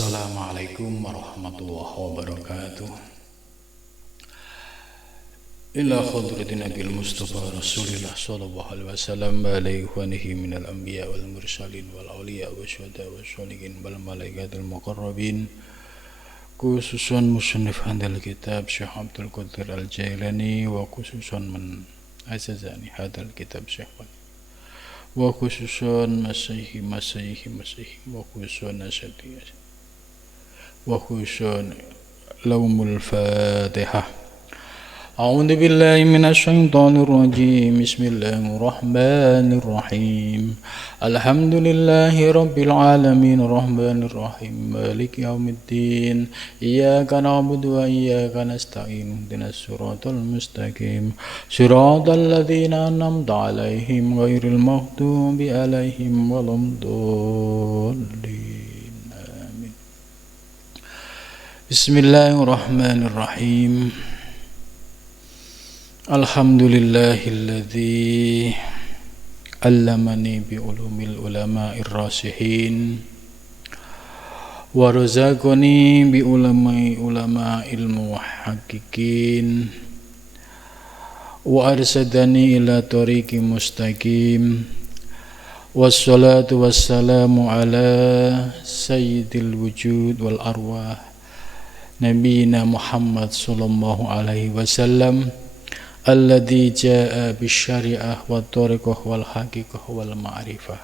Assalamualaikum warahmatullahi wabarakatuh. Ila khadrati Nabil Mustafa Rasulillah sallallahu alaihi wasallam wa ala ikhwanihi minal anbiya wal mursalin wal awliya wa syuhada wa sholihin wal malaikatul muqarrabin, khususan musannif handal kitab Syekh Abdul Qadir Al-Jailani wa khususan man azazani hadal kitab Syekh wa khususan masaihi wa khususan asyati wa khususan laumul fatihah. أعوذ بالله من الشيطان الرجيم بسم الله الرحمن الرحيم الحمد لله رب العالمين الرحمن الرحيم مالك يوم الدين إياك نعبد وإياك نستعين اهدنا الصراط المستقيم صراط الذين أنعمت عليهم غير المغضوب عليهم ولا الضالين آمين. بسم الله الرحمن الرحيم Alhamdulillahilladzi allamani bi ulumil ulama'ir rasihin wa razaqani bi ulama'il muhaqqiqin wa arsadani ila tariqi mustaqim wassalatu wassalamu ala sayyidil wujud wal arwah nabiyina Muhammad sallallahu alaihi wasallam alladzi jaa bisyari'ah wa tariqah wal haqiqah wal ma'rifah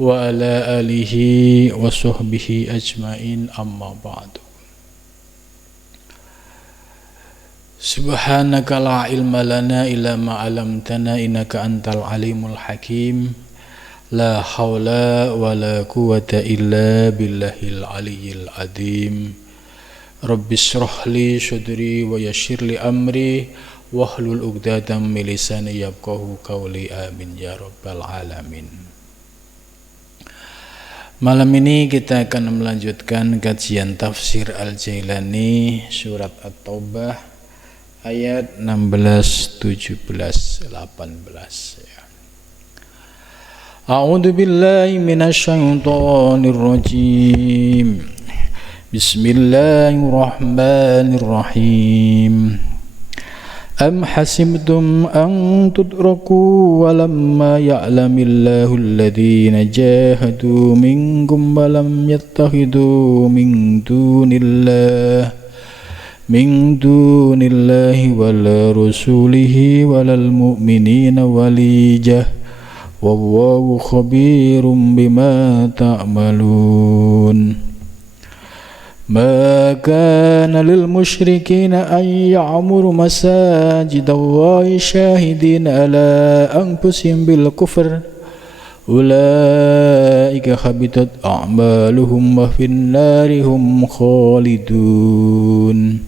wa ala alihi wa sahbihi ajmain amma ba'du. Subhanaka la ilma lana illa ma 'allamtana innaka antal alimul hakim. La haula wa la quwwata illa billahil aliyyil azim. Rabbis shrah li sadri wa yassir li amri wahlul 'uqdatam min lisani yafqahu qawli amin ya rabbal alamin. Malam ini kita akan melanjutkan kajian tafsir Al-Jailani surat At-Taubah ayat 16, 17, 18 ya. A'udzu billahi minasyaitonir rajim. Bismillahirrahmanirrahim. Am hasibtum an tudraku walamma ya'lamillahu alladhina jahadu minkum walam yattakhidhu min dunillahi wala rasulihi walal mu'minina walijah wallahu khabirum bima ta'malun. Ma kana lil musyrikina an ya'muru masajidallahi syahidina ala anfusihim bil kufr ulaika habitat a'maluhum wa fin nari hum khalidun.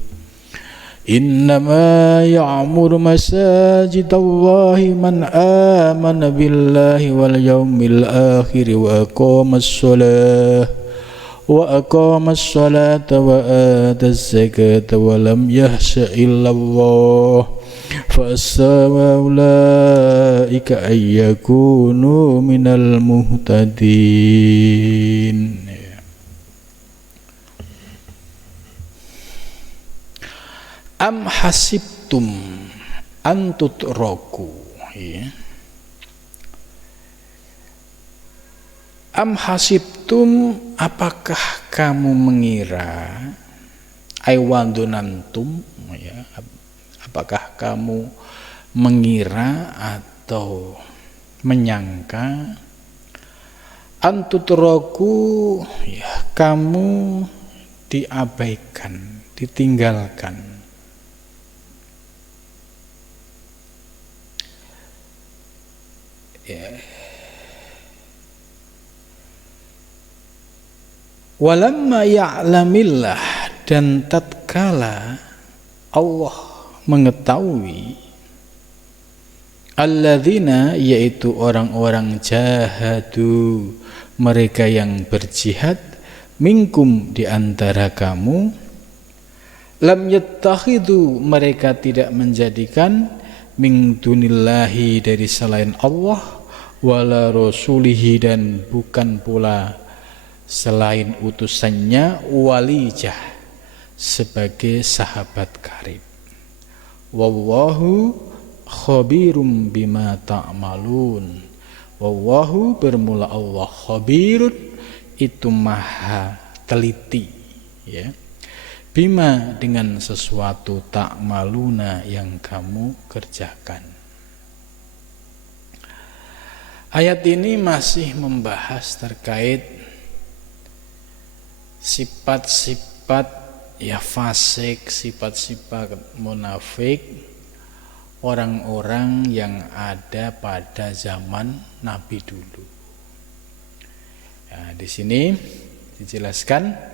Innama ya'muru masajidallahi man amana billahi wal yawmil akhir wa aqama as-salata wa ata az-zakata wa lam yahsha illallah fa asa ulaika ayyakunu minal muhtadin. Am hasibtum an tutraku ya. Am hasibtum, apakah kamu mengira, aiwadunantum ya, apakah kamu mengira atau menyangka antutraku ya, kamu diabaikan, ditinggalkan ya. Walamma ya'lamillah, dan tatkala Allah mengetahui alladzina, yaitu orang-orang jahadu, mereka yang berjihad, minkum, di antara kamu, lam yattakhidhu, mereka tidak menjadikan, min dunillahi, dari selain Allah, wala rasulihi, dan bukan pula selain utusannya Walijah sebagai sahabat karib. Wallahu khabirum bima ta'malun. Wallahu bermula Allah, khabirun itu maha teliti, ya. Bima dengan sesuatu ta'maluna yang kamu kerjakan. Ayat ini masih membahas terkait sifat-sifat ya fasik, sifat-sifat munafik orang-orang yang ada pada zaman Nabi dulu. Ya, di sini dijelaskan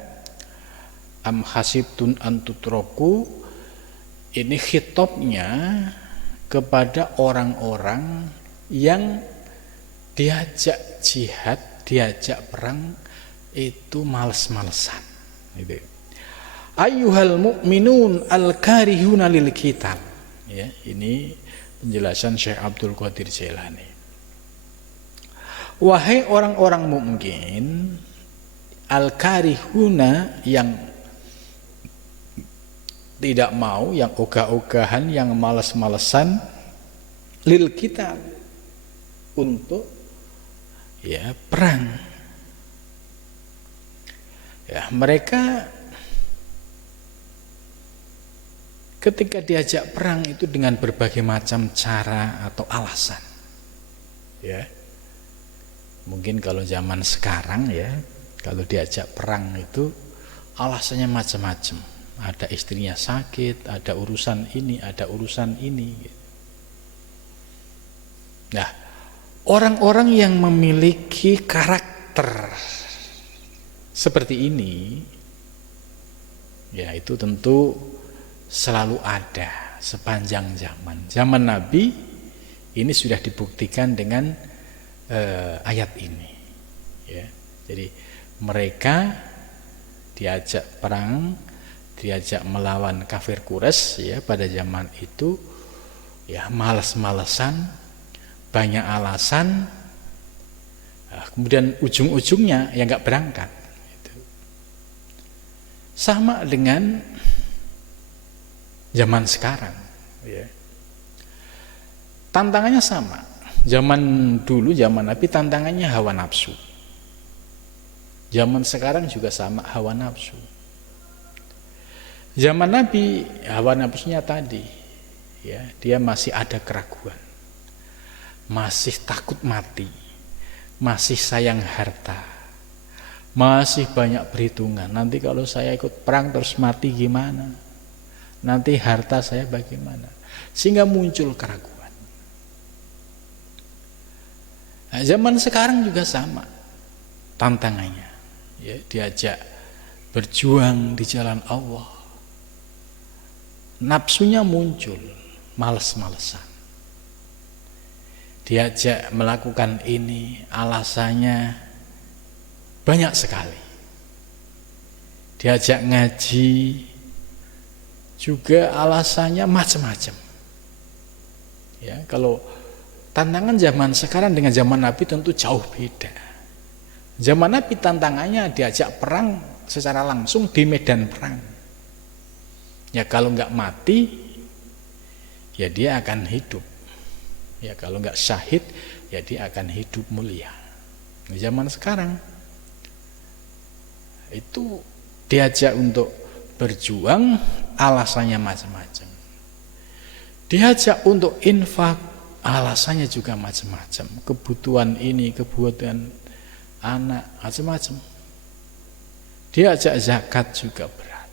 am hasibtun antutroku, ini khitabnya kepada orang-orang yang diajak jihad, diajak perang itu males-malesan gitu. Ayyuhal mu'minun al-karihuna lil qital. Ya, ini penjelasan Syekh Abdul Qadir Jailani. Wahai orang-orang mukmin al-karihuna yang tidak mau, yang ogah-ogahan, yang malas-malesan lil qital untuk ya perang. Ya, mereka ketika diajak perang itu dengan berbagai macam cara atau alasan. Ya. Mungkin kalau zaman sekarang ya, kalau diajak perang itu alasannya macam-macam. Ada istrinya sakit, ada urusan ini, ada urusan ini. Nah, orang-orang yang memiliki karakter seperti ini, ya itu tentu selalu ada sepanjang zaman. Zaman Nabi ini sudah dibuktikan dengan ayat ini. Ya, jadi mereka diajak perang, diajak melawan kafir Quraisy ya pada zaman itu ya malas-malesan, banyak alasan, kemudian ujung-ujungnya ya nggak berangkat. Sama dengan zaman sekarang ya. Tantangannya sama. Zaman dulu, zaman Nabi tantangannya hawa nafsu. Zaman sekarang juga sama, hawa nafsu. Zaman Nabi hawa nafsunya tadi ya, dia masih ada keraguan. Masih takut mati. Masih sayang harta. Masih banyak perhitungan. Nanti kalau saya ikut perang terus mati gimana? Nanti harta saya bagaimana? Sehingga muncul keraguan. Nah, zaman sekarang juga sama tantangannya. Ya, diajak berjuang di jalan Allah. Nafsunya muncul, males-malesan. Diajak melakukan ini, alasannya banyak sekali. Diajak ngaji, juga alasannya macam-macam. Ya, kalau tantangan zaman sekarang dengan zaman Nabi tentu jauh beda. Zaman Nabi tantangannya diajak perang secara langsung di medan perang. Ya kalau nggak mati, ya dia akan hidup. Ya kalau nggak syahid, ya dia akan hidup mulia. Di zaman sekarang itu diajak untuk berjuang, alasannya macam-macam. Diajak untuk infak, alasannya juga macam-macam. Kebutuhan ini, kebutuhan anak, macam-macam. Diajak zakat juga berat.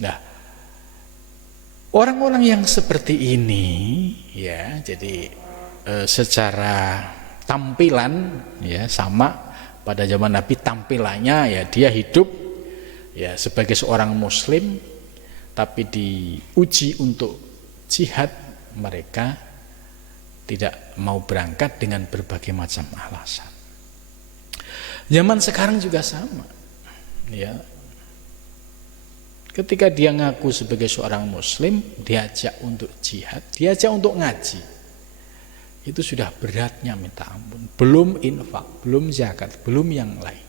Nah, orang-orang yang seperti ini, ya, jadi secara tampilan, ya sama pada zaman Nabi tampilannya, ya dia hidup, ya sebagai seorang Muslim, tapi diuji untuk jihad, mereka tidak mau berangkat dengan berbagai macam alasan. Zaman sekarang juga sama, ya. Ketika dia ngaku sebagai seorang Muslim, diajak untuk jihad, diajak untuk ngaji, itu sudah beratnya minta ampun. Belum infak, belum zakat, belum yang lain.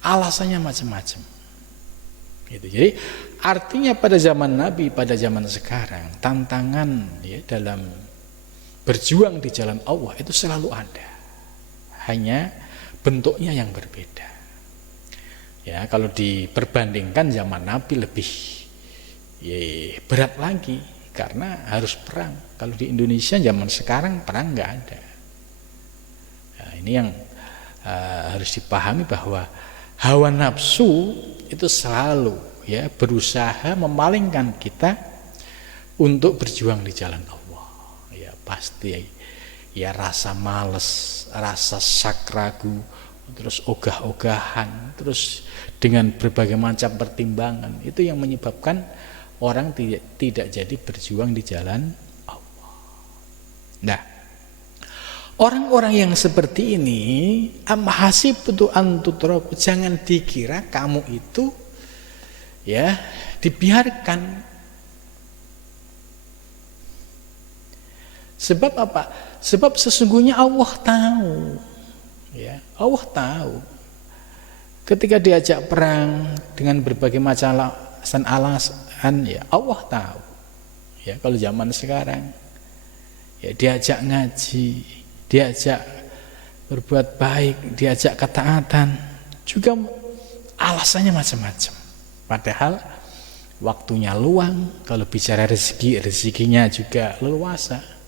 Alasannya macam-macam. Gitu. Jadi artinya pada zaman Nabi, pada zaman sekarang, tantangan ya dalam berjuang di jalan Allah itu selalu ada. Hanya bentuknya yang berbeda. Ya, kalau diperbandingkan zaman Nabi lebih berat lagi karena harus perang. Kalau di Indonesia zaman sekarang perang nggak ada. Nah, ini yang harus dipahami bahwa hawa nafsu itu selalu ya berusaha memalingkan kita untuk berjuang di jalan Allah. Ya pasti ya rasa malas, rasa syak ragu, terus ogah-ogahan, terus dengan berbagai macam pertimbangan itu yang menyebabkan orang tidak jadi berjuang di jalan Allah. Nah, orang-orang yang seperti ini amhasibtu an tutraku, jangan dikira kamu itu ya dibiarkan. Sebab apa? Sebab sesungguhnya Allah tahu. Ya, Allah tahu. Ketika diajak perang dengan berbagai macam alasan ya Allah tahu. Ya, kalau zaman sekarang ya diajak ngaji, diajak berbuat baik, diajak ketaatan, juga alasannya macam-macam. Padahal waktunya luang, kalau bicara rezeki, rezekinya juga leluasa.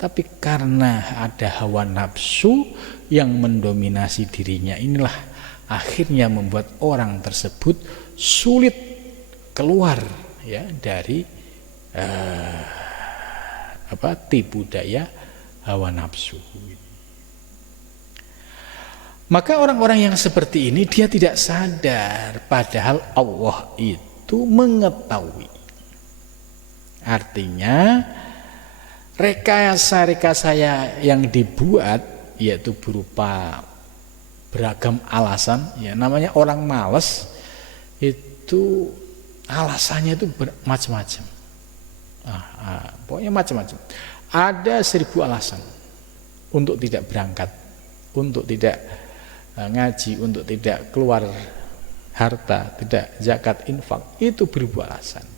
Tapi karena ada hawa nafsu yang mendominasi dirinya, inilah akhirnya membuat orang tersebut sulit keluar ya dari tipu daya hawa nafsu. Maka orang-orang yang seperti ini dia tidak sadar padahal Allah itu mengetahui. Artinya rekayasa-rekayasa yang dibuat yaitu berupa beragam alasan ya, namanya orang malas itu alasannya itu macam-macam. Pokoknya macam-macam. Ada 1000 alasan untuk tidak berangkat, untuk tidak ngaji, untuk tidak keluar harta, tidak zakat, infak, itu 1000 alasan.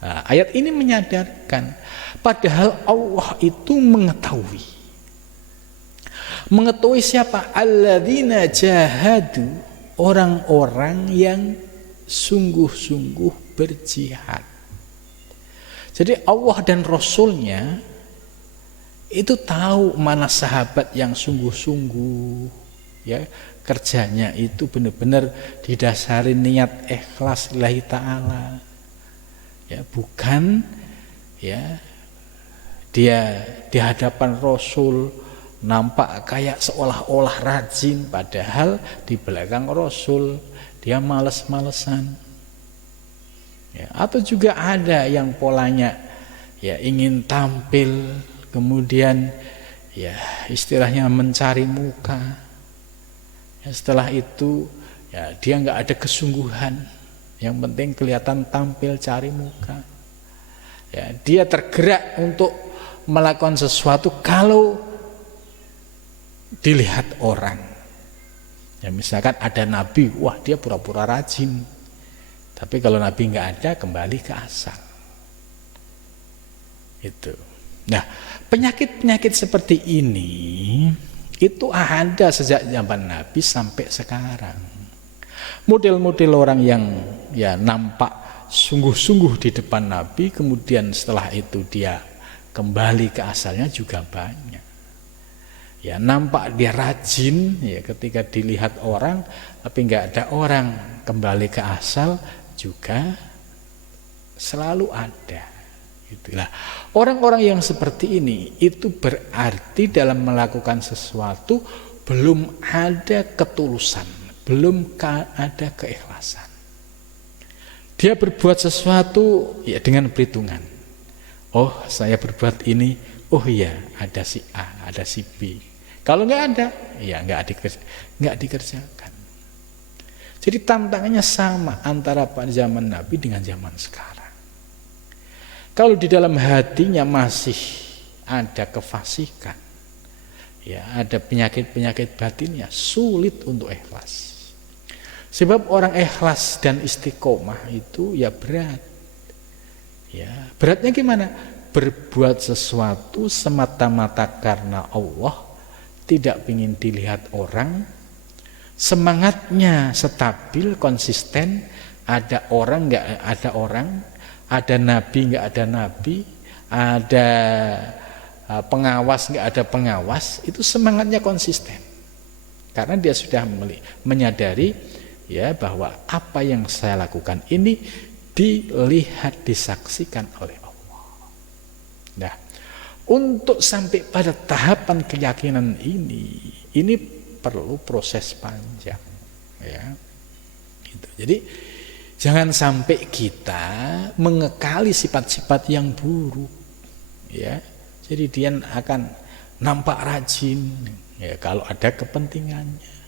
Nah, ayat ini menyadarkan padahal Allah itu mengetahui siapa? Alladzina jahadu, orang-orang yang sungguh-sungguh berjihad. Jadi Allah dan Rasulnya itu tahu mana sahabat yang sungguh-sungguh ya, kerjanya itu benar-benar didasari niat ikhlas lillahi ta'ala. Ya, bukan ya dia di hadapan Rasul nampak kayak seolah-olah rajin padahal di belakang Rasul dia males-malesan. Ya, atau juga ada yang polanya ya ingin tampil, kemudian ya istilahnya mencari muka. Ya, setelah itu ya dia nggak ada kesungguhan. Yang penting kelihatan tampil, cari muka. Ya, dia tergerak untuk melakukan sesuatu kalau dilihat orang. Ya, misalkan ada nabi, wah dia pura-pura rajin. Tapi kalau nabi nggak ada, kembali ke asal. Itu. Nah, penyakit-penyakit seperti ini itu ada sejak zaman Nabi sampai sekarang. Model-model orang yang ya nampak sungguh-sungguh di depan Nabi, kemudian setelah itu dia kembali ke asalnya juga banyak. Ya, nampak dia rajin ya ketika dilihat orang, tapi nggak ada orang, kembali ke asal juga selalu ada. Itulah orang-orang yang seperti ini itu berarti dalam melakukan sesuatu belum ada ketulusan, belum ada keikhlasan. Dia berbuat sesuatu ya dengan perhitungan. Oh, saya berbuat ini, oh iya ada si A, ada si B. Kalau nggak ada, ya nggak dikerjakan. Jadi tantangannya sama antara pada zaman Nabi dengan zaman sekarang. Kalau di dalam hatinya masih ada kefasikan, ya, ada penyakit-penyakit batinnya, sulit untuk ikhlas. Sebab orang ikhlas dan istiqomah itu ya berat. Ya, beratnya gimana? Berbuat sesuatu semata-mata karena Allah, tidak ingin dilihat orang, semangatnya stabil, konsisten, ada orang nggak ada orang, ada nabi nggak ada nabi, ada pengawas nggak ada pengawas, itu semangatnya konsisten. Karena dia sudah menyadari ya bahwa apa yang saya lakukan ini dilihat, disaksikan oleh Allah. Nah, untuk sampai pada tahapan keyakinan ini perlu proses panjang, ya. Gitu. Jadi jangan sampai kita mengekali sifat-sifat yang buruk, ya. Jadi dia akan nampak rajin, ya, kalau ada kepentingannya.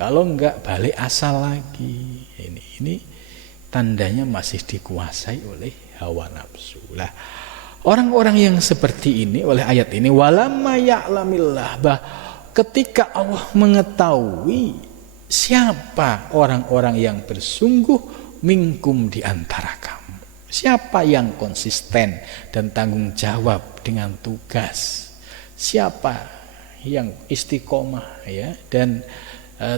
Kalau enggak balik asal lagi. Ini tandanya masih dikuasai oleh hawa nafsu. Lah, orang-orang yang seperti ini oleh ayat ini, walamma ya'lamillah, ketika Allah mengetahui siapa orang-orang yang bersungguh minkum di antara kamu, siapa yang konsisten dan tanggung jawab dengan tugas, siapa yang istiqomah, ya, dan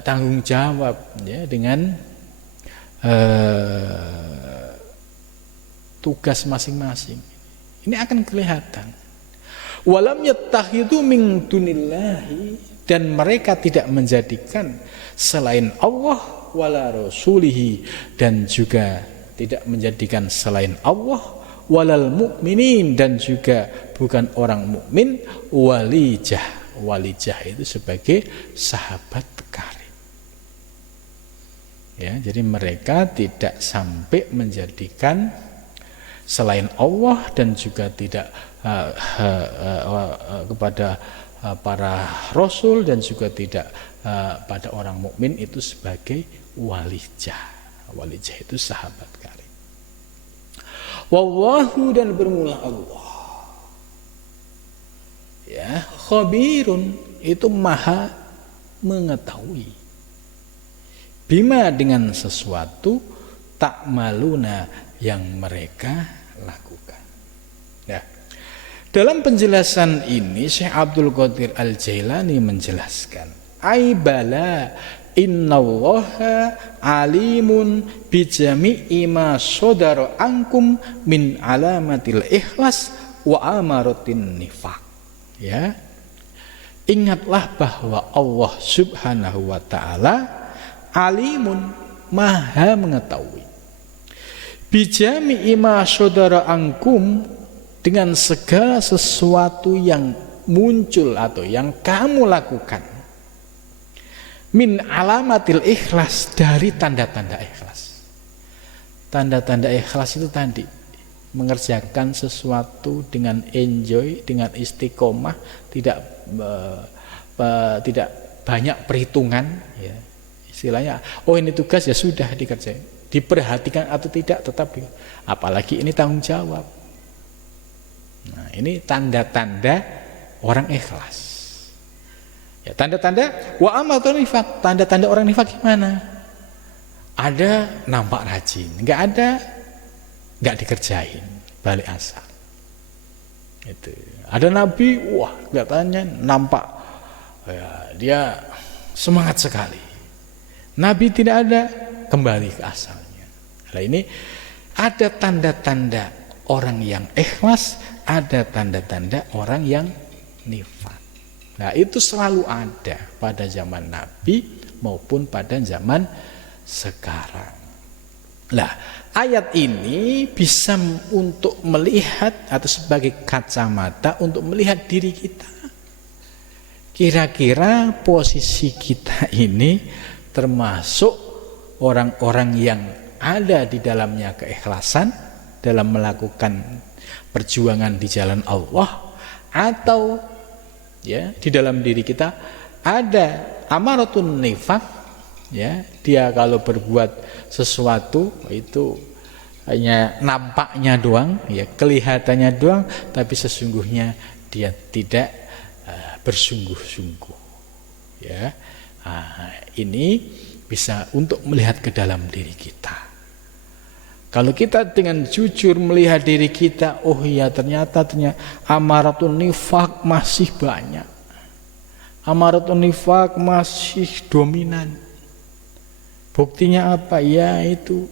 tanggung jawab, ya, dengan tugas masing-masing. Ini akan kelihatan. Walam yattakhidhu min dunillahi, dan mereka tidak menjadikan selain Allah wala rasulihi, dan juga tidak menjadikan selain Allah walal mu'minin, dan juga bukan orang mukmin, walijah. Walijah itu sebagai sahabat karib. Ya, jadi mereka tidak sampai menjadikan selain Allah dan juga tidak kepada para rasul dan juga tidak pada orang mukmin itu sebagai walijah. Walijah itu sahabat karib. Wallahu, dan bermula Allah. Ya, khabirun, itu maha mengetahui. Bima, dengan sesuatu, tak maluna, yang mereka lakukan. Nah, dalam penjelasan ini Syekh Abdul Qadir Al-Jailani menjelaskan, aibala innallaha alimun bijami'i ma sodara ankum min alamatil ikhlas wa amaratin nifaq. Ya, ingatlah bahwa Allah Subhanahu wa ta'ala alimun, maha mengetahui, bijami'i ma sodara ankum, dengan segala sesuatu yang muncul atau yang kamu lakukan, min alamatil ikhlas, dari tanda-tanda ikhlas. Tanda-tanda ikhlas itu tadi, mengerjakan sesuatu dengan enjoy, dengan istiqomah, tidak banyak perhitungan, ya. Istilahnya, oh ini tugas ya sudah dikerjain, diperhatikan atau tidak tetap, apalagi ini tanggung jawab. Nah, ini tanda-tanda orang ikhlas. Ya, tanda-tanda wa amatun nifaq, tanda-tanda orang nifaq gimana? Ada nampak rajin, enggak ada enggak dikerjain, balik asal. Itu. Ada nabi, wah, kelihatannya nampak ya, dia semangat sekali. Nabi tidak ada, kembali ke asalnya. Nah, ini ada tanda-tanda orang yang ikhlas, ada tanda-tanda orang yang nifaq. Nah, itu selalu ada pada zaman Nabi maupun pada zaman sekarang. Nah, ayat ini bisa untuk melihat atau sebagai kacamata untuk melihat diri kita. Kira-kira posisi kita ini termasuk orang-orang yang ada di dalamnya keikhlasan dalam melakukan perjuangan di jalan Allah, atau ya di dalam diri kita ada amaratun nifaq, ya, dia kalau berbuat sesuatu itu hanya nampaknya doang, ya kelihatannya doang, tapi sesungguhnya dia tidak bersungguh-sungguh. Ya, ini bisa untuk melihat ke dalam diri kita. Kalau kita dengan jujur melihat diri kita, oh iya ternyata amaratun nifaq masih banyak. Amaratun nifaq masih dominan. Buktinya apa? Ya itu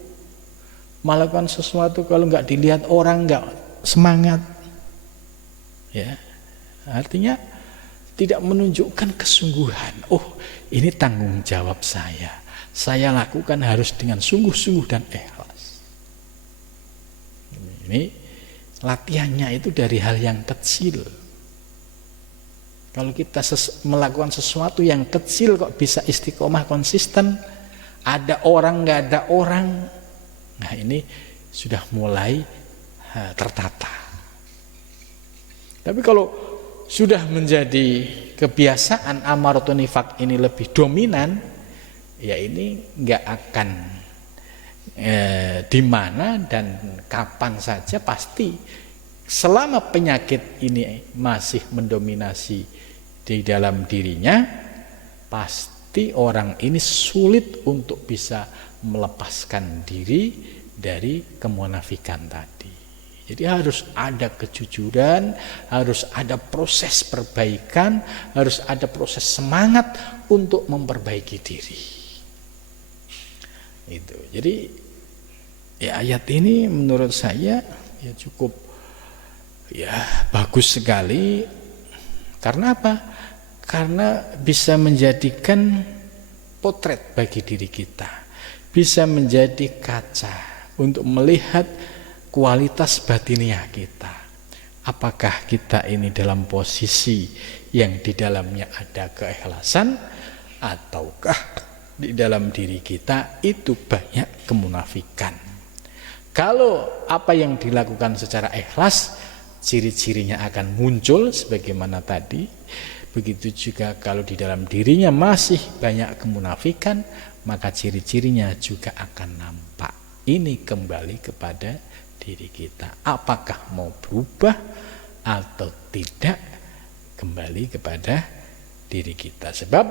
melakukan sesuatu kalau nggak dilihat orang nggak semangat, ya artinya tidak menunjukkan kesungguhan. Oh ini tanggung jawab saya lakukan harus dengan sungguh-sungguh dan ikhlas. Ini latihannya itu dari hal yang kecil. Kalau kita melakukan sesuatu yang kecil kok bisa istiqomah konsisten, ada orang nggak ada orang. Nah ini sudah mulai tertata. Tapi kalau sudah menjadi kebiasaan amaratun nifaq ini lebih dominan, ya ini nggak akan di mana dan kapan saja pasti selama penyakit ini masih mendominasi di dalam dirinya, pasti orang ini sulit untuk bisa melepaskan diri dari kemunafikan tadi. Jadi harus ada kejujuran, harus ada proses perbaikan, harus ada proses semangat untuk memperbaiki diri. Itu. Jadi ya ayat ini menurut saya ya cukup ya bagus sekali. Karena apa? Karena bisa menjadikan potret bagi diri kita. Bisa menjadi kaca untuk melihat kualitas batiniah kita. Apakah kita ini dalam posisi yang di dalamnya ada keikhlasan, ataukah di dalam diri kita itu banyak kemunafikan. Kalau apa yang dilakukan secara ikhlas, ciri-cirinya akan muncul sebagaimana tadi. Begitu juga kalau di dalam dirinya masih banyak kemunafikan, maka ciri-cirinya juga akan nampak. Ini kembali kepada diri kita. Apakah mau berubah atau tidak, kembali kepada diri kita. Sebab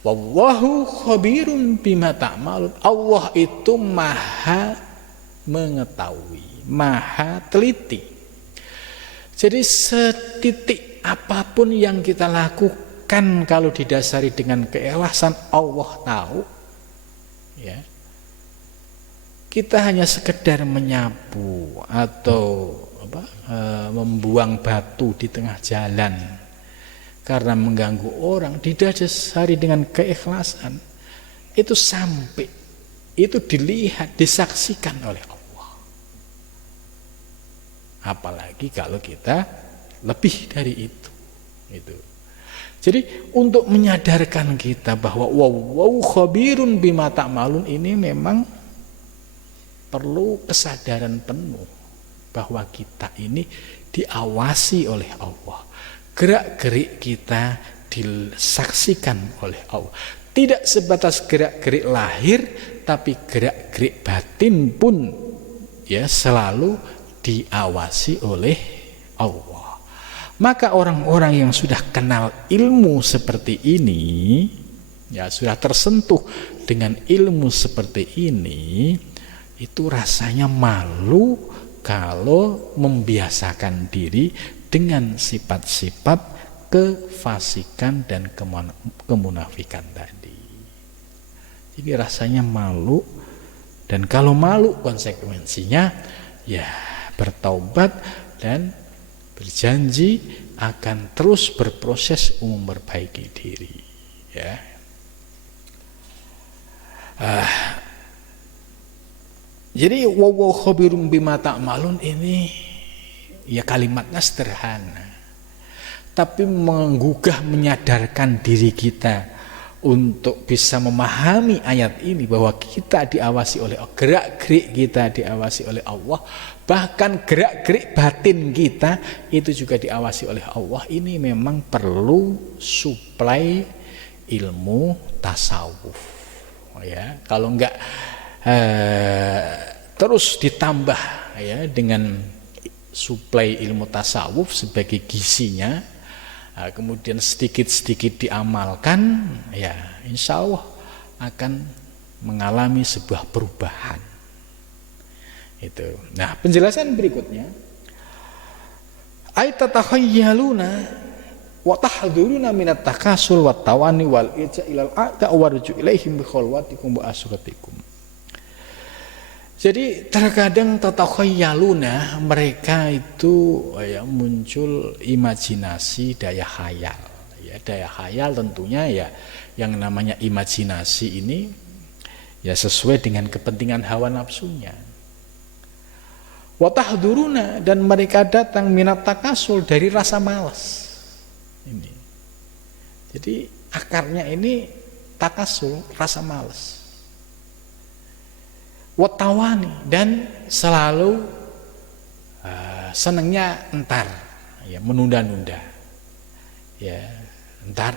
wallahu khabirun bima ta'malun. Allah itu maha mengetahui, maha teliti. Jadi setitik apapun yang kita lakukan kalau didasari dengan keikhlasan, Allah tahu. Ya. Kita hanya sekedar menyapu atau membuang batu di tengah jalan karena mengganggu orang, didasari dengan keikhlasan, itu sampai, itu dilihat, disaksikan oleh Allah. Apalagi kalau kita lebih dari itu. Jadi untuk menyadarkan kita bahwa wallahu khabirun bima ta'malun ini memang perlu kesadaran penuh bahwa kita ini diawasi oleh Allah. Gerak-gerik kita disaksikan oleh Allah. Tidak sebatas gerak-gerik lahir, tapi gerak-gerik batin pun ya selalu diawasi oleh Allah. Maka orang-orang yang sudah kenal ilmu seperti ini, ya sudah tersentuh dengan ilmu seperti ini, itu rasanya malu kalau membiasakan diri dengan sifat-sifat kefasikan dan kemunafikan tadi. Jadi rasanya malu, dan kalau malu konsekuensinya ya bertaubat dan berjanji akan terus berproses untuk memperbaiki diri. Ya. Jadi wallahu khabirum bima ta'malun ini ya kalimatnya sederhana, tapi menggugah, menyadarkan diri kita untuk bisa memahami ayat ini bahwa kita diawasi oleh Allah, gerak-gerik kita diawasi oleh Allah, bahkan gerak-gerik batin kita itu juga diawasi oleh Allah. Ini memang perlu suplai ilmu tasawuf. Ya, kalau enggak terus ditambah ya dengan suplai ilmu tasawuf sebagai gizinya, kemudian sedikit-sedikit diamalkan, ya insya Allah akan mengalami sebuah perubahan. Itu. Nah, penjelasan berikutnya, ay tatakhayyaluna wa tahdhuruna minat takasul wat tawani wal ija ilal a'da warju ilaihim bi khalwatikum wa asratikum. Jadi terkadang tatakhayyaluna, mereka itu ya muncul imajinasi, daya khayal. Ya, daya khayal tentunya ya yang namanya imajinasi ini ya sesuai dengan kepentingan hawa nafsunya. Wa tahduruna, dan mereka datang minat takasul, dari rasa malas. Ini. Jadi akarnya ini takasul, rasa malas. Wa tawani, dan selalu senangnya entar, ya menunda-nunda. Ya, entar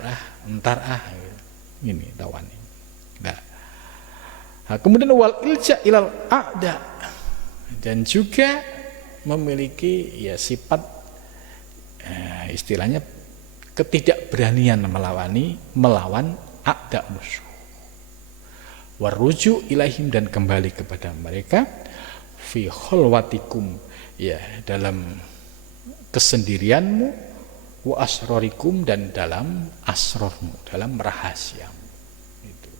ah. Ini tawani. Nah, kemudian wal ilja ilal a'da, dan juga memiliki ya sifat istilahnya ketidakberanian melawan a'da musuh. Waruju ilaihim, dan kembali kepada mereka fi khalwatikum, ya dalam kesendirianmu, wa asrarikum, dan dalam asrarmu, dalam rahasiamu. Itu.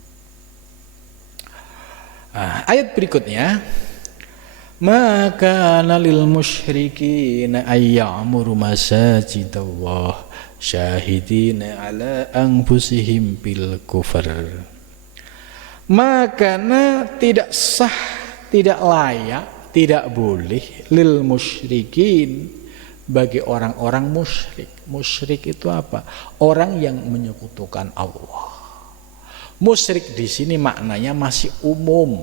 Ayat berikutnya, maka nalil musyrikin ayyamuru masajidallah syahidina ala anfusihim bil kufar. Maka tidak sah, tidak layak, tidak boleh lil musyrikin, bagi orang-orang musyrik. Musyrik itu apa? Orang yang menyekutukan Allah. Musyrik di sini maknanya masih umum,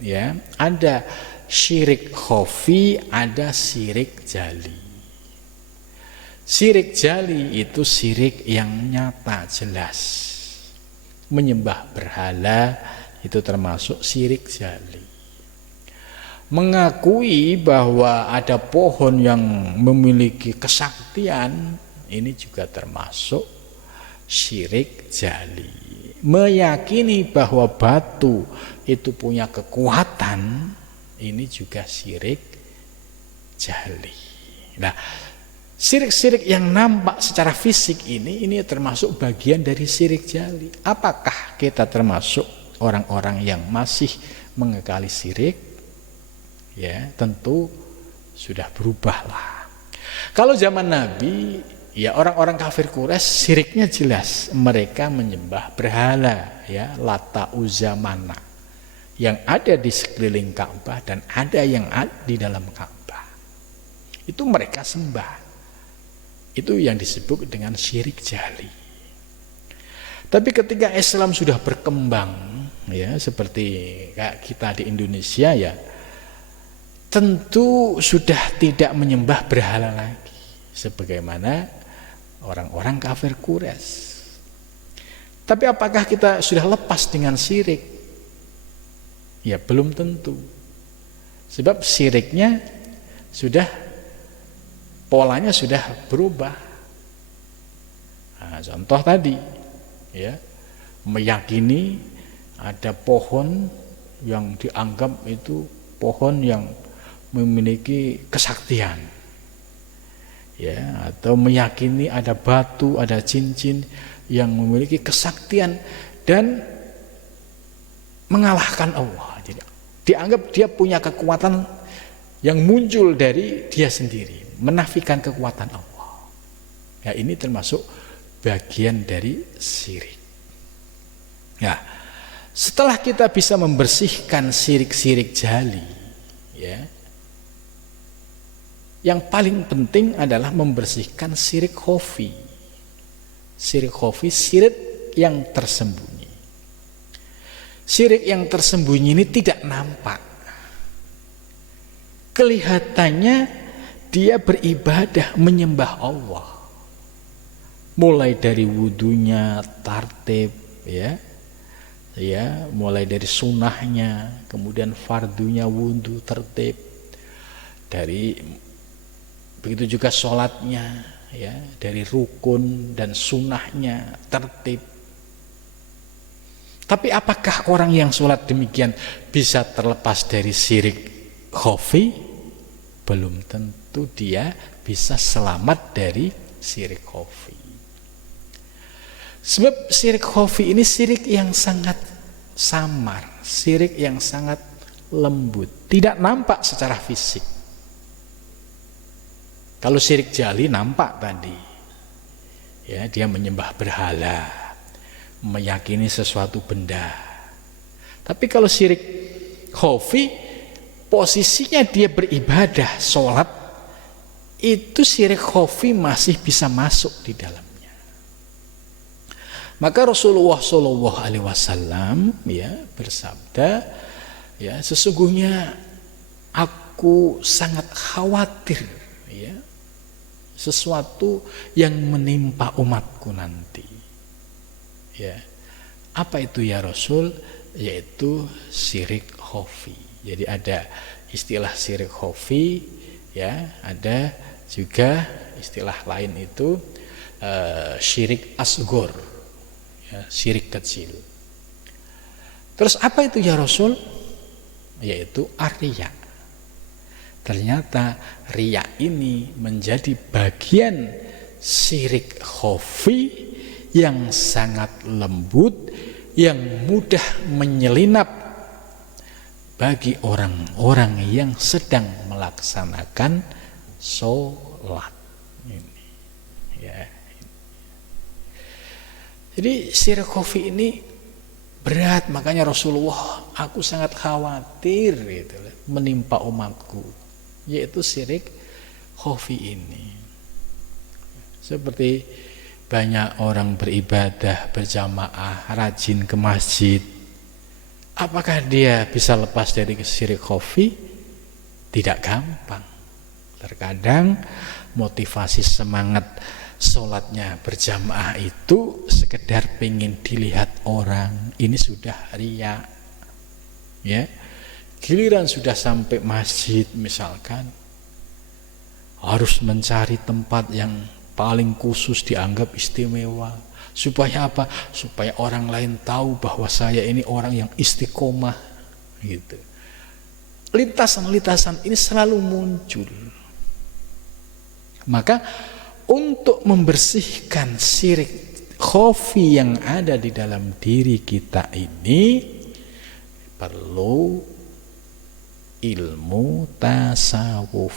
ya. Ada syirik khafi, ada syirik jali. Syirik jali itu syirik yang nyata, jelas. Menyembah berhala itu termasuk syirik jali. Mengakui bahwa ada pohon yang memiliki kesaktian, ini juga termasuk syirik jali. Meyakini bahwa batu itu punya kekuatan, ini juga syirik jali. Nah, syirik-syirik yang nampak secara fisik ini termasuk bagian dari syirik jali. Apakah kita termasuk orang-orang yang masih mengekali syirik? Ya, tentu sudah berubahlah. Kalau zaman Nabi, ya orang-orang kafir Quraisy syiriknya jelas. Mereka menyembah berhala, ya, Lata, Uzza, Mana, yang ada di sekeliling Ka'bah dan ada yang ada di dalam Ka'bah. Itu mereka sembah. Itu yang disebut dengan syirik jali. Tapi ketika Islam sudah berkembang, ya seperti kayak kita di Indonesia, ya tentu sudah tidak menyembah berhala lagi sebagaimana orang-orang kafir Quraisy. Tapi apakah kita sudah lepas dengan syirik? Ya belum tentu. Sebab syiriknya sudah, polanya sudah berubah. Nah, contoh tadi, ya, meyakini ada pohon yang dianggap itu pohon yang memiliki kesaktian, ya, atau meyakini ada batu, ada cincin yang memiliki kesaktian dan mengalahkan Allah. Jadi dianggap dia punya kekuatan yang muncul dari dia sendiri, menafikan kekuatan Allah. Ya, ini termasuk bagian dari syirik. Ya, setelah kita bisa membersihkan syirik-syirik jali, ya, yang paling penting adalah membersihkan syirik khafi. Syirik khafi, syirik yang tersembunyi. Syirik yang tersembunyi ini tidak nampak. Kelihatannya dia beribadah, menyembah Allah. Mulai dari wudunya, tartib, ya, ya, mulai dari sunnahnya, kemudian fardunya wudhu tertib, dari begitu juga sholatnya, ya, dari rukun dan sunnahnya tertib. Tapi apakah orang yang sholat demikian bisa terlepas dari syirik khafi? Belum tentu dia bisa selamat dari syirik khafi. Sebab syirik khafi ini syirik yang sangat samar, syirik yang sangat lembut, tidak nampak secara fisik. Kalau syirik jali nampak tadi, ya, dia menyembah berhala, meyakini sesuatu benda. Tapi kalau syirik khafi, posisinya dia beribadah, sholat, itu syirik khafi masih bisa masuk di dalamnya. Maka Rasulullah SAW, ya, bersabda, ya, sesungguhnya aku sangat khawatir, ya, sesuatu yang menimpa umatku nanti. Ya, apa itu ya Rasul? Yaitu syirik khafi. Jadi ada istilah syirik khafi, ya, ada juga istilah lain itu syirik asghar, ya, syirik kecil. Terus apa itu ya Rasul? Yaitu ar-riya. Ternyata riya ini menjadi bagian syirik khafi yang sangat lembut, yang mudah menyelinap bagi orang-orang yang sedang melaksanakan sholat ini, ya. Jadi syirik khafi ini berat, makanya Rasulullah, aku sangat khawatir gitu, menimpa umatku, yaitu syirik khafi ini. Seperti banyak orang beribadah berjamaah, rajin ke masjid, apakah dia bisa lepas dari syirik khafi? Tidak gampang. Terkadang motivasi semangat sholatnya berjamaah itu sekedar pengen dilihat orang, ini sudah riya, ya. Giliran sudah sampai masjid misalkan, harus mencari tempat yang paling khusus, dianggap istimewa. Supaya apa? Supaya orang lain tahu bahwa saya ini orang yang istiqomah, gitu. Lintasan-lintasan ini selalu muncul. Maka untuk membersihkan syirik khafi yang ada di dalam diri kita ini perlu ilmu tasawuf.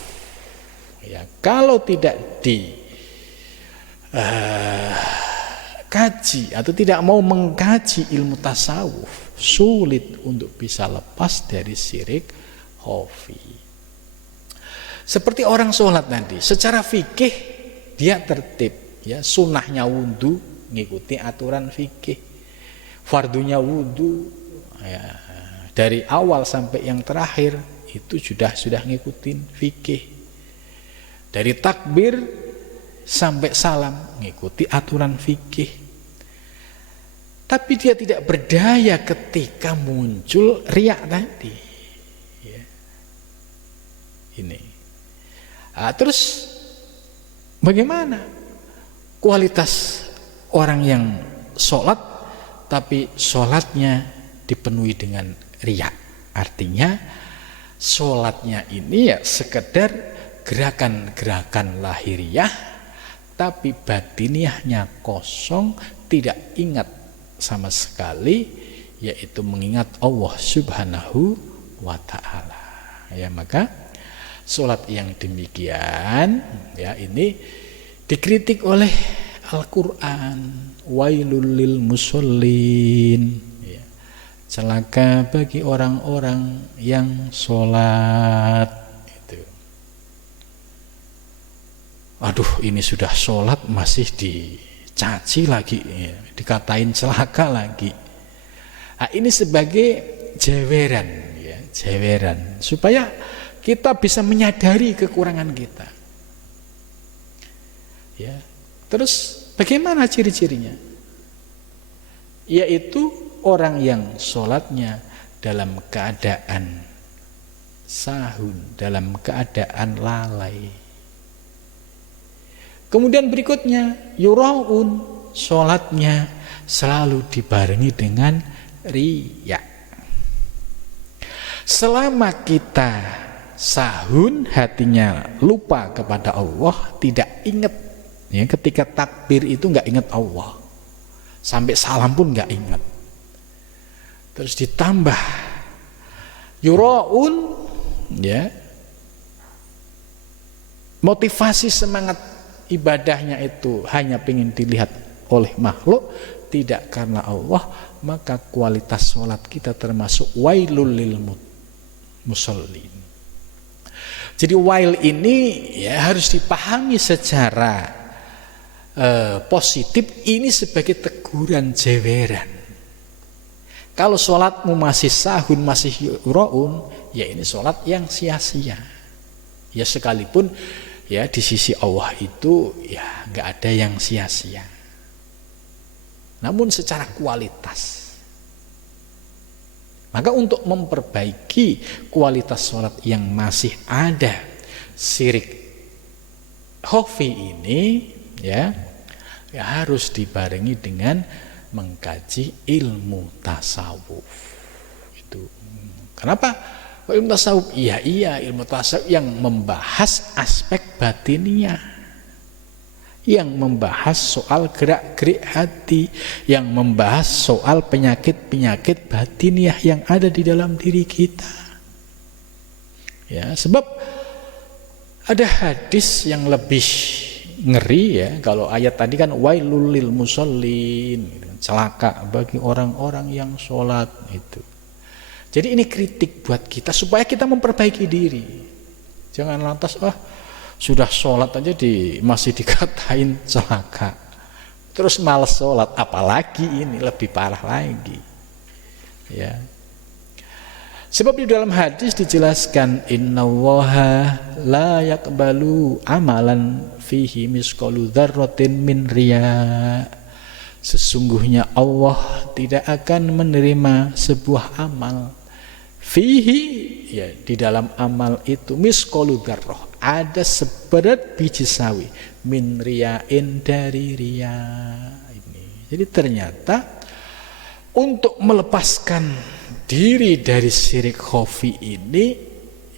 Ya, kalau tidak kaji atau tidak mau mengkaji ilmu tasawuf, sulit untuk bisa lepas dari syirik khafi. Seperti orang sholat nanti, secara fikih dia tertib, ya, sunnahnya wudhu ngikuti aturan fikih, fardunya wudhu, ya, dari awal sampai yang terakhir itu sudah ngikutin fikih, dari takbir sampai salam ngikuti aturan fikih. Tapi dia tidak berdaya ketika muncul riya tadi, ya. Ini terus bagaimana kualitas orang yang sholat tapi sholatnya dipenuhi dengan riya? Artinya sholatnya ini ya sekedar gerakan-gerakan lahiriah, tapi batiniahnya kosong, tidak ingat sama sekali, yaitu mengingat Allah Subhanahu wa ta'ala. Ya, maka sholat yang demikian, ya, ini dikritik oleh Al-Quran, wailul lil musallin, ya, celaka bagi orang-orang yang sholat. Itu. Aduh, ini sudah sholat masih dicaci lagi, ya, dikatain celaka lagi. Nah, ini sebagai jeweran, ya, jeweran supaya kita bisa menyadari kekurangan kita. Ya. Terus bagaimana ciri-cirinya? Yaitu orang yang sholatnya dalam keadaan sahun, dalam keadaan lalai. Kemudian berikutnya, yuraun, sholatnya selalu dibarengi dengan riya. Selama kita sahun, hatinya lupa kepada Allah, tidak ingat, ya, ketika takbir itu nggak ingat Allah, sampai salam pun nggak ingat. Terus ditambah yuraun, ya, motivasi semangat ibadahnya itu hanya ingin dilihat oleh makhluk, tidak karena Allah, maka kualitas sholat kita termasuk wailul lil musallin. Jadi wail ini ya harus dipahami secara positif, ini sebagai teguran jeweran. Kalau sholatmu masih sahun, masih yuraun, ya ini sholat yang sia-sia. Ya sekalipun ya di sisi Allah itu ya nggak ada yang sia-sia. Namun secara kualitas. Maka untuk memperbaiki kualitas sholat yang masih ada syirik khafi ini, ya harus dibarengi dengan mengkaji ilmu tasawuf. Itu kenapa ilmu tasawuf? Iya ilmu tasawuf yang membahas aspek batiniah, yang membahas soal gerak-gerik hati, yang membahas soal penyakit-penyakit batiniah yang ada di dalam diri kita. Ya, sebab ada hadis yang lebih ngeri, ya. Kalau ayat tadi kan wailul lil musallin, celaka bagi orang-orang yang sholat itu. Jadi ini kritik buat kita supaya kita memperbaiki diri. Jangan lantas sudah sholat aja masih dikatain celaka, terus malas sholat, apalagi ini lebih parah lagi, ya. Sebab di dalam hadis dijelaskan innallaha la yaqbalu amalan fihi misqalu dzarratin min riya. Sesungguhnya Allah tidak akan menerima sebuah amal fihi, ya di dalam amal itu misqalu dzarrah, ada seberat biji sawi, min riyain, dari riya ini. Jadi ternyata untuk melepaskan diri dari syirik khafi ini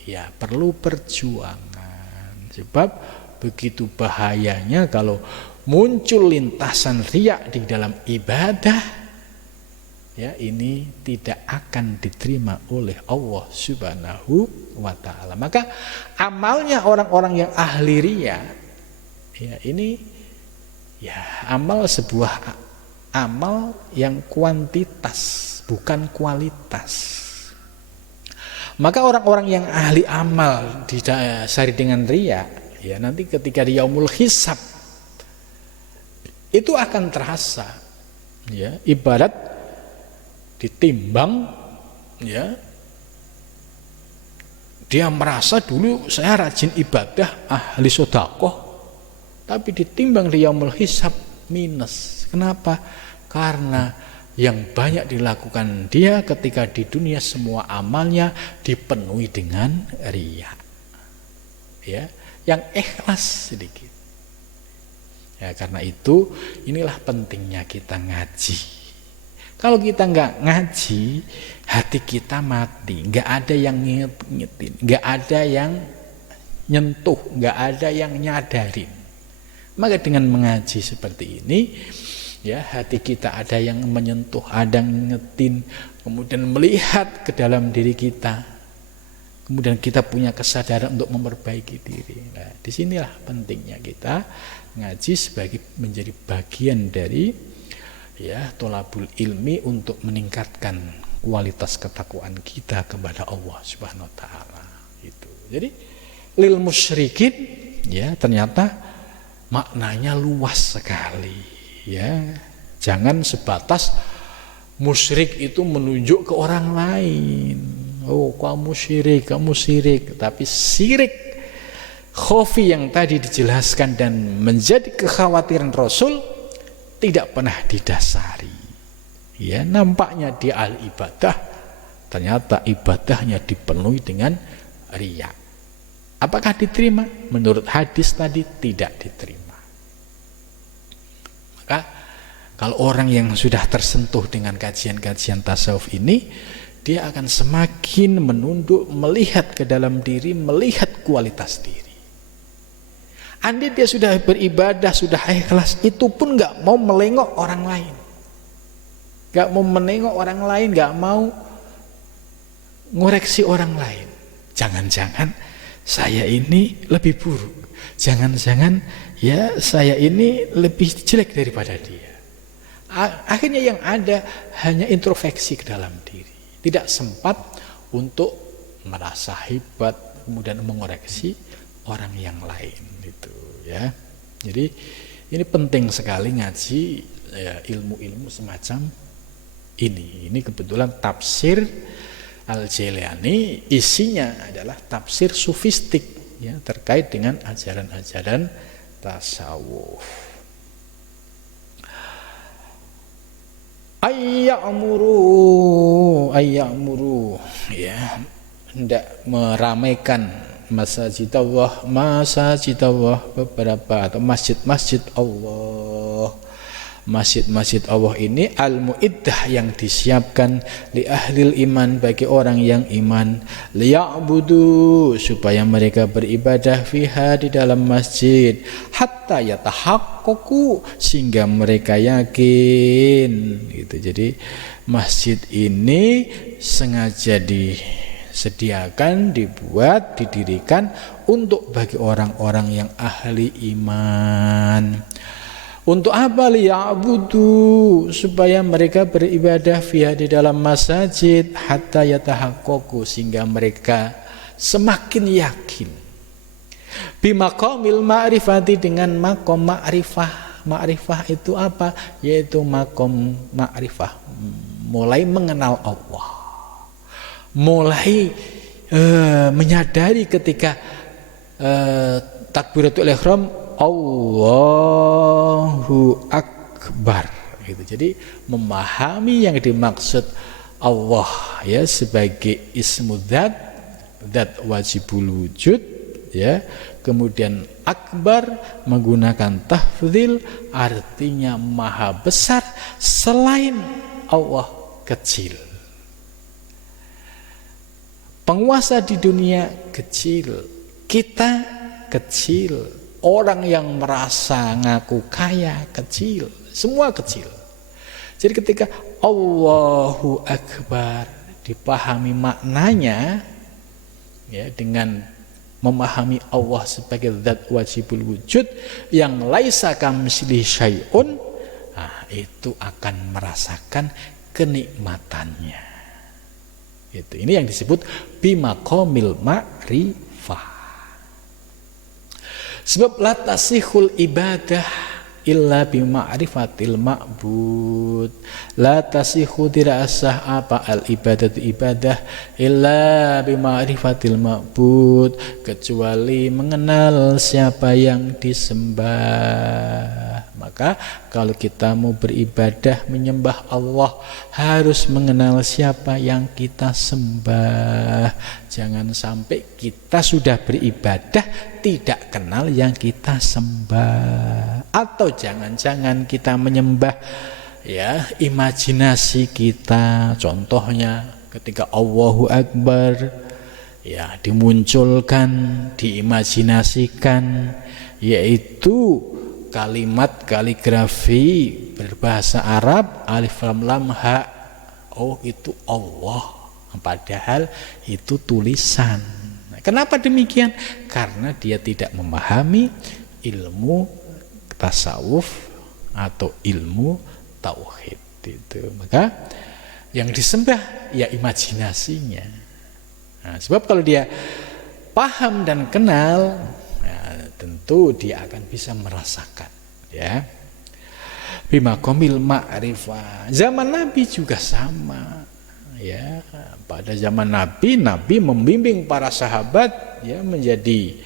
ya perlu perjuangan. Sebab begitu bahayanya kalau muncul lintasan riya di dalam ibadah, ya ini tidak akan diterima oleh Allah Subhanahu wa ta'ala. Maka amalnya orang-orang yang ahli riya, ya ini ya sebuah amal yang kuantitas, bukan kualitas. Maka orang-orang yang ahli amal didasari dengan riya, ya nanti ketika di yaumul hisab itu akan terasa, ya ibarat ditimbang, ya dia merasa dulu saya rajin ibadah, ahli sedekah, tapi ditimbang di yaumul hisab minus. Kenapa? Karena yang banyak dilakukan dia ketika di dunia semua amalnya dipenuhi dengan riya, ya yang ikhlas sedikit. Ya karena itu inilah pentingnya kita ngaji. Kalau kita nggak ngaji, hati kita mati, nggak ada yang ngingetin, nggak ada yang nyentuh, nggak ada yang nyadarin. Maka dengan mengaji seperti ini, ya hati kita ada yang menyentuh, ada yang ngingetin, kemudian melihat ke dalam diri kita, kemudian kita punya kesadaran untuk memperbaiki diri. Nah, disinilah pentingnya kita ngaji sebagai menjadi bagian dari ya tolabul ilmi untuk meningkatkan kualitas ketakwaan kita kepada Allah Subhanahu wa taala. Itu. Jadi lil musyrikin ya ternyata maknanya luas sekali, ya. Jangan sebatas musyrik itu menunjuk ke orang lain. Oh, kamu syirik, tapi syirik khafi yang tadi dijelaskan dan menjadi kekhawatiran Rasul tidak pernah didasari, Ya, nampaknya dia ahli ibadah, ternyata ibadahnya dipenuhi dengan riya. Apakah diterima? Menurut hadis tadi tidak diterima. Maka kalau orang yang sudah tersentuh dengan kajian-kajian tasawuf ini, dia akan semakin menunduk, melihat ke dalam diri, melihat kualitas diri. Andai dia sudah beribadah, sudah ikhlas, itu pun gak mau melengok orang lain, gak mau menengok orang lain, gak mau ngoreksi orang lain. Jangan-jangan saya ini lebih buruk, jangan-jangan ya saya ini lebih jelek daripada dia. Akhirnya yang ada hanya introspeksi ke dalam diri, tidak sempat untuk merasa hebat kemudian mengoreksi orang yang lain itu ya. Jadi ini penting sekali ngaji ya, ilmu-ilmu semacam ini. Ini kebetulan tafsir Al-Jailani isinya adalah tafsir sufistik ya, terkait dengan ajaran-ajaran tasawuf. Ayya'muru ya, hendak meramaikan masjid Allah, beberapa atau masjid-masjid Allah. Masjid-masjid Allah ini al-muiddah yang disiapkan li ahlil iman, bagi orang yang iman, liya'budu, supaya mereka beribadah fiha, di dalam masjid, hatta yatahaqqaqu, sehingga mereka yakin gitu. Jadi masjid ini sengaja disediakan, dibuat, didirikan untuk bagi orang-orang yang ahli iman. Untuk apa? Liya'budu, supaya mereka beribadah fiha, di dalam masjid, hatta yatahaqqaqu, sehingga mereka semakin yakin. Bimaqamil ma'rifati, dengan makom ma'rifah. Ma'rifah itu apa? Yaitu makom ma'rifah, mulai mengenal Allah, mulai menyadari ketika takbiratul ihram, Allahu Akbar gitu. Jadi memahami yang dimaksud Allah ya sebagai ismu zat wajibul wujud ya. Kemudian akbar menggunakan tafdhil, artinya maha besar, selain Allah kecil. Penguasa di dunia kecil, kita kecil. Orang yang merasa ngaku kaya kecil, semua kecil. Jadi ketika Allahu Akbar dipahami maknanya ya, dengan memahami Allah sebagai zat wajibul wujud yang laisa kamitslihi syai'un, nah, itu akan merasakan kenikmatannya. Ini yang disebut bimaqamil ma'rifah. Sebab la tasihul ibadah illa bima'rifatil ma'bud. La tasihu, tidak sah apa al ibadah illa bima'rifatil ma'bud, kecuali mengenal siapa yang disembah. Maka kalau kita mau beribadah menyembah Allah, harus mengenal siapa yang kita sembah. Jangan sampai kita sudah beribadah tidak kenal yang kita sembah. Atau jangan-jangan kita menyembah ya imajinasi kita. Contohnya ketika Allahu Akbar ya dimunculkan, diimajinasikan, yaitu kalimat kaligrafi berbahasa Arab alif lam lam ha. Oh, itu Allah, padahal itu tulisan. Nah, kenapa demikian? Karena dia tidak memahami ilmu tasawuf atau ilmu tauhid itu. Maka yang disembah ya imajinasinya. Nah, sebab kalau dia paham dan kenal, tentu dia akan bisa merasakan ya bimaqamil ma'rifah. Zaman Nabi juga sama ya. Pada zaman Nabi membimbing para sahabat ya menjadi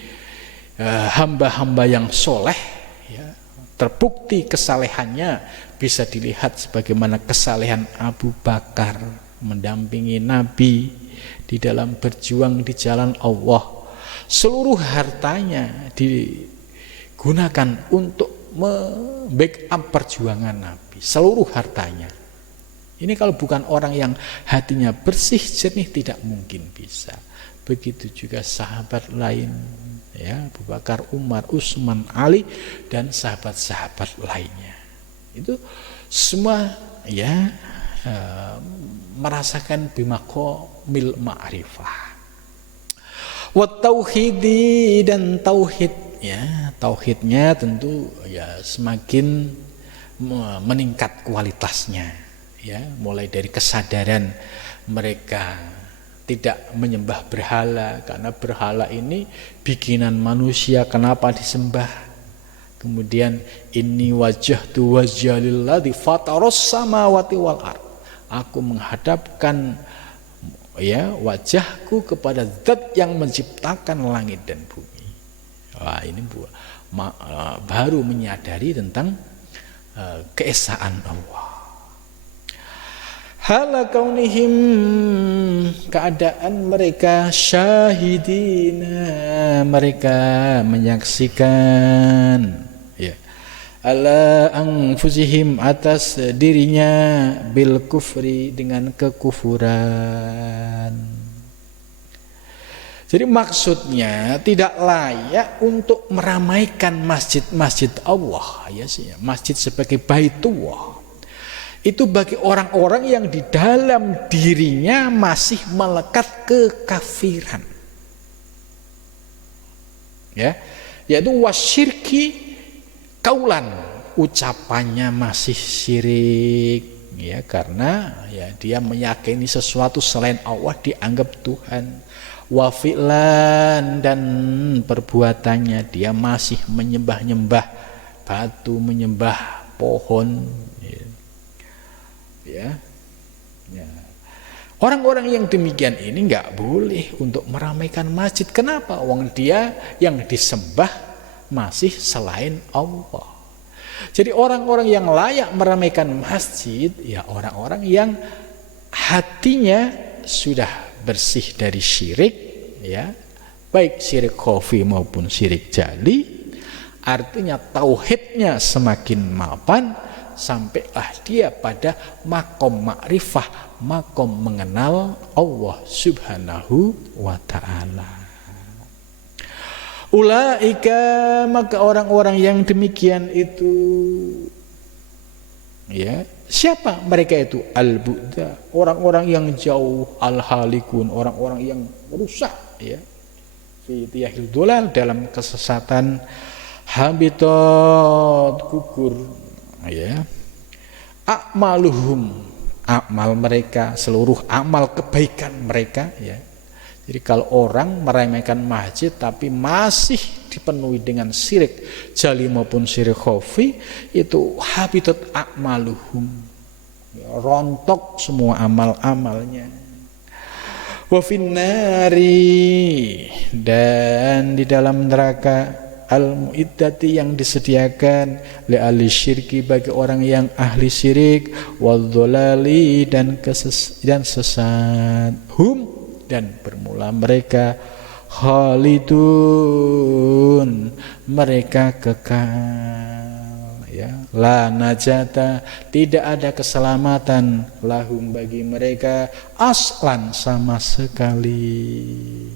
hamba-hamba yang soleh ya, terbukti kesalehannya bisa dilihat sebagaimana kesalehan Abu Bakar mendampingi Nabi di dalam berjuang di jalan Allah. Seluruh hartanya digunakan untuk membackup perjuangan Nabi, seluruh hartanya. Ini kalau bukan orang yang hatinya bersih jernih tidak mungkin bisa. Begitu juga sahabat lain, ya, Abu Bakar, Umar, Utsman, Ali, dan sahabat-sahabat lainnya. Itu semua ya merasakan bimaqamil ma'rifah. Wa tauhidi, dan tauhid, ya, tauhidnya tentu ya semakin meningkat kualitasnya, ya, mulai dari kesadaran mereka tidak menyembah berhala, karena berhala ini bikinan manusia, kenapa disembah. Kemudian inni wajjahtu wajhiya lilladzi fataras samawati wal ard. Aku menghadapkan ya wajahku kepada zat yang menciptakan langit dan bumi. Wah, ini baru menyadari tentang keesaan Allah. Hala kaunihim, keadaan mereka, syahidina, mereka menyaksikan, ya, ala anfusihim, atas dirinya, bil kufri, dengan kekufuran. Jadi maksudnya tidak layak untuk meramaikan masjid-masjid Allah, ya sih, masjid sebagai baitullah. Itu bagi orang-orang yang di dalam dirinya masih melekat kekafiran, ya, yaitu wasyirki kaulan, ucapannya masih syirik, ya, karena ya dia meyakini sesuatu selain Allah dianggap Tuhan. Wa fi'lan, dan perbuatannya dia masih menyembah-nyembah batu, menyembah pohon, ya. Orang-orang yang demikian ini nggak boleh untuk meramaikan masjid. Kenapa? Wong dia yang disembah masih selain Allah. Jadi orang-orang yang layak meramaikan masjid, ya orang-orang yang hatinya sudah bersih dari syirik, ya, baik syirik khafi maupun syirik jali. Artinya tauhidnya semakin mapan, sampailah dia pada makom ma'rifah, makom mengenal Allah subhanahu wa ta'ala. Ulaika, maka orang-orang yang demikian itu, ya, siapa mereka itu? Al-Buddha, orang-orang yang jauh, al-halikun, orang-orang yang rusak, ya, fi tiyahil dolal, dalam kesesatan, habitat, gugur, ya, a'maluhum, amal mereka, seluruh amal kebaikan mereka, ya. Jadi kalau orang meremehkan masjid tapi masih dipenuhi dengan syirik jali maupun syirik khafi, itu habitat a'maluhum, ya, rontok semua amal-amalnya. Wa finnari, dan di dalam neraka, al-mu'iddati, yang disediakan li ahli syirki, bagi orang yang ahli syirik, wadh-dhalali, dan sesat, hum, dan bermula mereka, khalidun, mereka kekal, ya, la najata, tidak ada keselamatan, lahum, bagi mereka, aslan, sama sekali.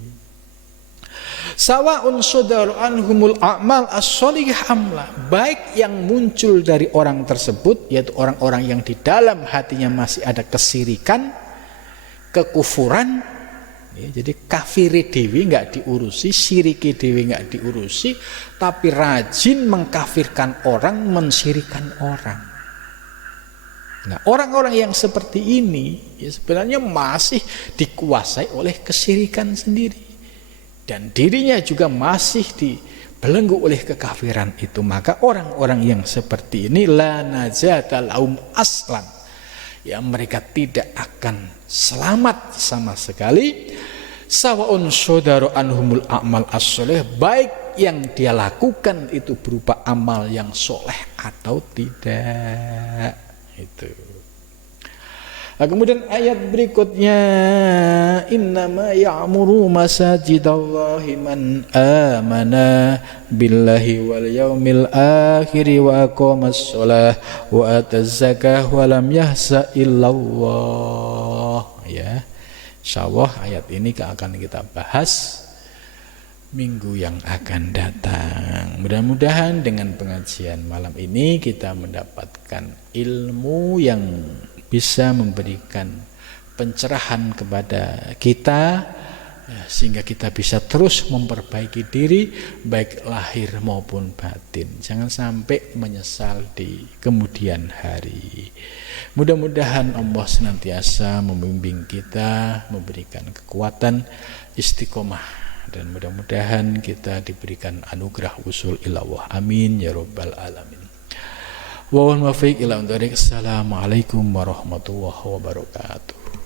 Sawa'un sadaru anhumul a'mal as-sholihah amla, baik yang muncul dari orang tersebut, yaitu orang-orang yang di dalam hatinya masih ada kesirikan, kekufuran, ya, jadi kafiri dewi nggak diurusi, syiriki dewi nggak diurusi, tapi rajin mengkafirkan orang, mensyirikan orang. Nah, orang-orang yang seperti ini, ya, sebenarnya masih dikuasai oleh kesyirikan sendiri, dan dirinya juga masih dibelenggu oleh kekafiran itu. Maka orang-orang yang seperti ini, la najata lahum aslan, ya, mereka tidak akan selamat sama sekali. Sawa'un syadaru anhumul a'mal as-sholih, baik yang dia lakukan itu berupa amal yang soleh atau tidak. Itu. Nah, kemudian ayat berikutnya, innama ya'muru masajidallahi man amana billahi wal yaumil akhir wa aqamas shalah wa ataz zakah wa lam yahsa illallah. Ya. Insyaallah ayat ini akan kita bahas minggu yang akan datang. Mudah-mudahan dengan pengajian malam ini kita mendapatkan ilmu yang bisa memberikan pencerahan kepada kita, sehingga kita bisa terus memperbaiki diri baik lahir maupun batin. Jangan sampai menyesal di kemudian hari. Mudah-mudahan Allah senantiasa membimbing kita, memberikan kekuatan istiqomah, dan mudah-mudahan kita diberikan anugerah usul ilallah. Amin ya rabbal alamin. Wa wal muwaffiq ila undharik. Assalamualaikum warahmatullahi wabarakatuh.